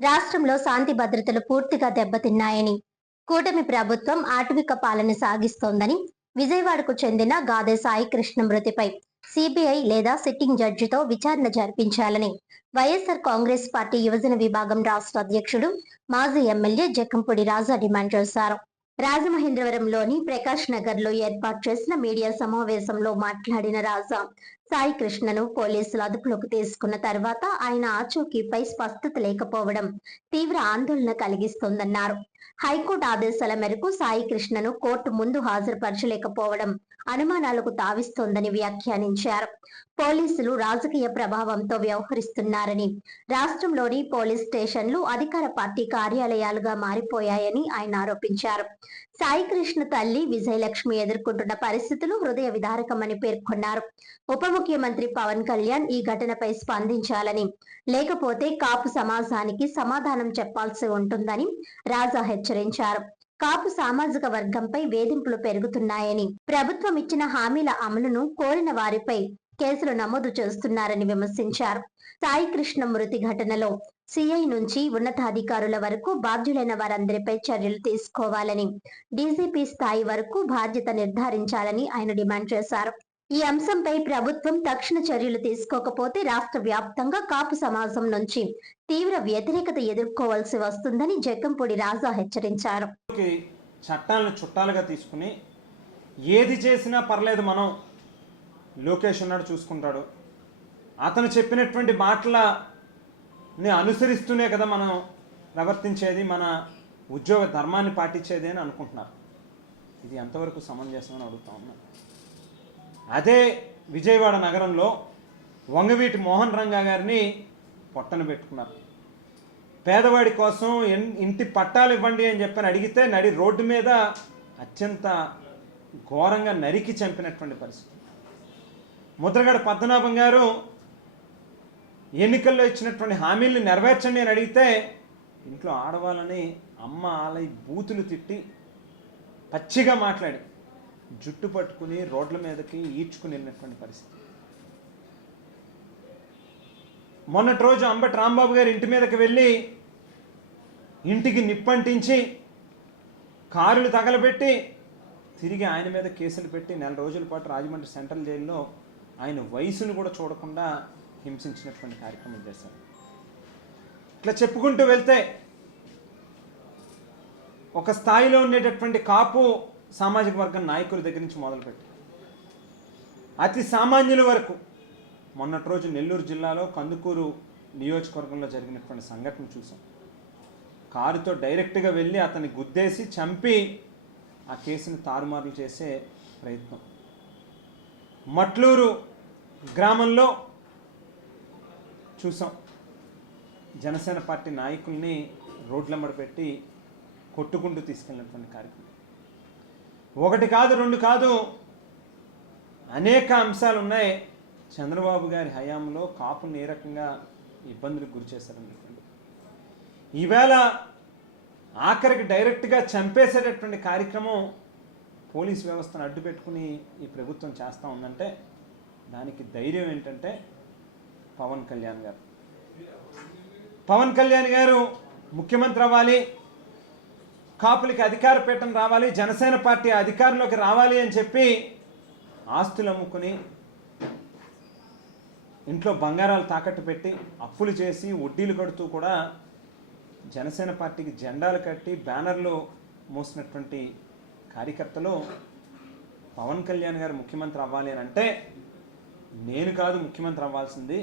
రాష్ట్రంలో శాంతి భద్రతలు పూర్తిగా దెబ్బతిన్నాయని, కూటమి ప్రభుత్వం ఆటవిక పాలన సాగిస్తోందని, విజయవాడకు చెందిన గాదె సాయి కృష్ణ మృతిపై సిబిఐ లేదా సిట్టింగ్ జడ్జితో విచారణ జరిపించాలని వైఎస్ఆర్ కాంగ్రెస్ పార్టీ యువజన విభాగం రాష్ట్ర అధ్యక్షుడు, మాజీ ఎమ్మెల్యే జక్కంపూడి రాజా డిమాండ్ చేశారు. రాజమహేంద్రవరంలోని ప్రకాష్ నగర్ లో ఏర్పాటు చేసిన మీడియా సమావేశంలో మాట్లాడిన రాజా, సాయి కృష్ణను పోలీసులు అదుపులోకి తీసుకున్న తర్వాత ఆయన ఆచూకీపై స్పష్టత లేకపోవడం తీవ్ర ఆందోళన కలిగిస్తోందన్నారు. హైకోర్టు ఆదేశాల మేరకు సాయి కృష్ణను కోర్టు ముందు హాజరుపరచలేకపోవడం అనుమానాలకు తావిస్తోందని వ్యాఖ్యానించారు. పోలీసులు రాజకీయ ప్రభావంతో వ్యవహరిస్తున్నారని, రాష్ట్రంలోని పోలీస్ స్టేషన్లు అధికార పార్టీ కార్యాలయాలుగా మారిపోయాయని ఆయన ఆరోపించారు. సాయి కృష్ణ తల్లి విజయలక్ష్మి ఎదుర్కొంటున్న పరిస్థితులు హృదయ విదారకమని పేర్కొన్నారు. ఉప ముఖ్యమంత్రి పవన్ కళ్యాణ్ ఈ ఘటనపై స్పందించాలని, లేకపోతే కాపు సమాజానికి సమాధానం చెప్పాల్సి ఉంటుందని రాజా హెచ్చరించారు. కాపు సామాజిక వర్గంపై వేధింపులు పెరుగుతున్నాయని, ప్రభుత్వం ఇచ్చిన హామీల అమలును కోరిన వారిపై కేసులు నమోదు చేస్తున్నారని విమర్శించారు. సాయి కృష్ణ మృతి ఘటనలో సిఐ నుంచి ఉన్నతాధికారుల వరకు బాధ్యులైన వారందరిపై చర్యలు తీసుకోవాలని, డీజీపీ స్థాయి వరకు బాధ్యత నిర్ధారించాలని ఆయన డిమాండ్ చేశారు. ఈ అంశంపై ప్రభుత్వం తక్షణ చర్యలు తీసుకోకపోతే రాష్ట్ర వ్యాప్తంగా కాపు సమాజం నుంచి తీవ్ర వ్యతిరేకత ఎదుర్కోవాల్సి వస్తుందని జక్కంపూడి రాజా హెచ్చరించారు. చట్టాలను చుట్టాలుగా తీసుకుని ఏది చేసినా పర్లేదు, మనం లోకేష్ ఉన్నాడు చూసుకుంటాడు, అతను చెప్పినటువంటి మాటలని అనుసరిస్తూనే కదా మనం ప్రవర్తించేది, మన ఉద్యోగ ధర్మాన్ని పాటించేది అని అనుకుంటున్నారు. ఇది ఎంతవరకు సమంజసం అని అడుగుతా ఉన్నా. అదే విజయవాడ నగరంలో వంగవీటి మోహన్ రంగా గారిని పొట్టన పెట్టుకున్నారు. పేదవాడి కోసం ఇంటి పట్టాలు ఇవ్వండి అని చెప్పని అడిగితే నడి రోడ్డు మీద అత్యంత ఘోరంగా నరికి చంపినటువంటి పరిస్థితి. ముద్రగడ పద్మనాభం గారు ఎన్నికల్లో ఇచ్చినటువంటి హామీల్ని నెరవేర్చండి అని అడిగితే ఇంట్లో ఆడవాళ్ళని అమ్మ ఆలయ బూతులు తిట్టి పచ్చిగా మాట్లాడి జుట్టు పట్టుకుని రోడ్ల మీదకి ఈడ్చుకుని వెళ్ళినటువంటి పరిస్థితి. మొన్నటి రోజు అంబటి రాంబాబు గారి ఇంటి మీదకి వెళ్ళి ఇంటికి నిప్పంటించి కారులు తగలబెట్టి తిరిగి ఆయన మీద కేసులు పెట్టి 4 రోజుల పాటు రాజమండ్రి సెంట్రల్ జైల్లో ఆయన వయసును కూడా చూడకుండా హింసించినటువంటి కార్యక్రమం చేశారు. ఇట్లా చెప్పుకుంటూ వెళ్తే ఒక స్థాయిలో ఉండేటటువంటి కాపు సామాజిక వర్గం నాయకుల దగ్గర నుంచి మొదలుపెట్టి అతి సామాన్యుల వరకు మొన్నటి రోజు నెల్లూరు జిల్లాలో కందుకూరు నియోజకవర్గంలో జరిగినటువంటి సంఘటన చూసాం. కారుతో డైరెక్ట్గా వెళ్ళి అతన్ని గుద్దేసి చంపి ఆ కేసును తారుమారులు చేసే ప్రయత్నం. మట్లూరు గ్రామంలో చూసాం, జనసేన పార్టీ నాయకుల్ని రోడ్లమ్మడి పెట్టి కొట్టుకుంటూ తీసుకెళ్ళినటువంటి కార్యక్రమం. ఒకటి కాదు, రెండు కాదు, అనేక అంశాలు ఉన్నాయి. చంద్రబాబు గారి హయాంలో కాపుల్ని ఏ రకంగా ఇబ్బందులకు గురి చేశారనేటువంటి, ఈవేళ ఆఖరికి డైరెక్ట్గా చంపేసేటటువంటి కార్యక్రమం పోలీస్ వ్యవస్థను అడ్డు పెట్టుకుని ఈ ప్రభుత్వం చేస్తూ ఉందంటే దానికి ధైర్యం ఏంటంటే పవన్ కళ్యాణ్ గారు. పవన్ కళ్యాణ్ గారు ముఖ్యమంత్రి అవ్వాలి, కాపులకి అధికార పీఠం రావాలి, జనసేన పార్టీ అధికారంలోకి రావాలి అని చెప్పి ఆస్తులు అమ్ముకుని ఇంట్లో బంగారాలు తాకట్టు పెట్టి అప్పులు చేసి వడ్డీలు కడుతూ కూడా జనసేన పార్టీకి జెండాలు కట్టి బ్యానర్లు మోసినటువంటి కార్యకర్తలు పవన్ కళ్యాణ్ గారు ముఖ్యమంత్రి అవ్వాలి అని అంటే నేను కాదు ముఖ్యమంత్రి అవ్వాల్సింది,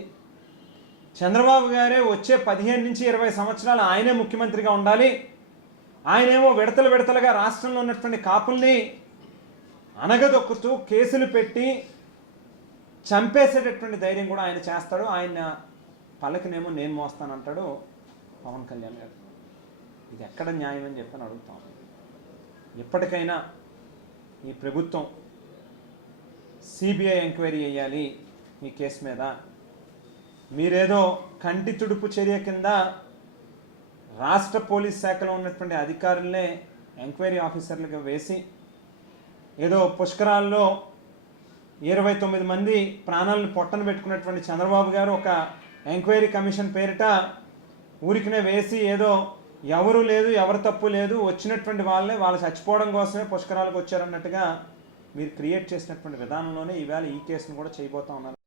చంద్రబాబు గారే వచ్చే 15 నుంచి 20 సంవత్సరాలు ఆయనే ముఖ్యమంత్రిగా ఉండాలి, ఆయనేమో విడతలుగా రాష్ట్రంలో ఉన్నటువంటి కాపుల్ని అనగదొక్కుతూ కేసులు పెట్టి చంపేసేటటువంటి ధైర్యం కూడా ఆయన చేస్తాడు. ఆయన పల్లకినేమో నేను మోస్తానంటాడు పవన్ కళ్యాణ్ గారు. ఇది ఎక్కడ న్యాయం అని చెప్పని అడుగుతాం. ఎప్పటికైనా ఈ ప్రభుత్వం సిబిఐ ఎంక్వైరీ చేయాలి ఈ కేసు మీద. మీరేదో కంటి తుడుపు చర్య కింద రాష్ట్ర పోలీస్ శాఖలో ఉన్నటువంటి అధికారులనే ఎంక్వైరీ ఆఫీసర్లుగా వేసి ఏదో పుష్కరాల్లో 29 మంది ప్రాణాలను పొట్టన పెట్టుకున్నటువంటి చంద్రబాబు గారు ఒక ఎంక్వైరీ కమిషన్ పేరిట ఊరికినే వేసి ఏదో ఎవరు లేదు, ఎవరు తప్పు లేదు, వచ్చినటువంటి వాళ్ళే వాళ్ళు చచ్చిపోవడం కోసమే పుష్కరాలకు వచ్చారన్నట్టుగా మీరు క్రియేట్ చేసినటువంటి విధానంలోనే ఈవేళ ఈ కేసును కూడా చేయబోతా ఉన్నారు.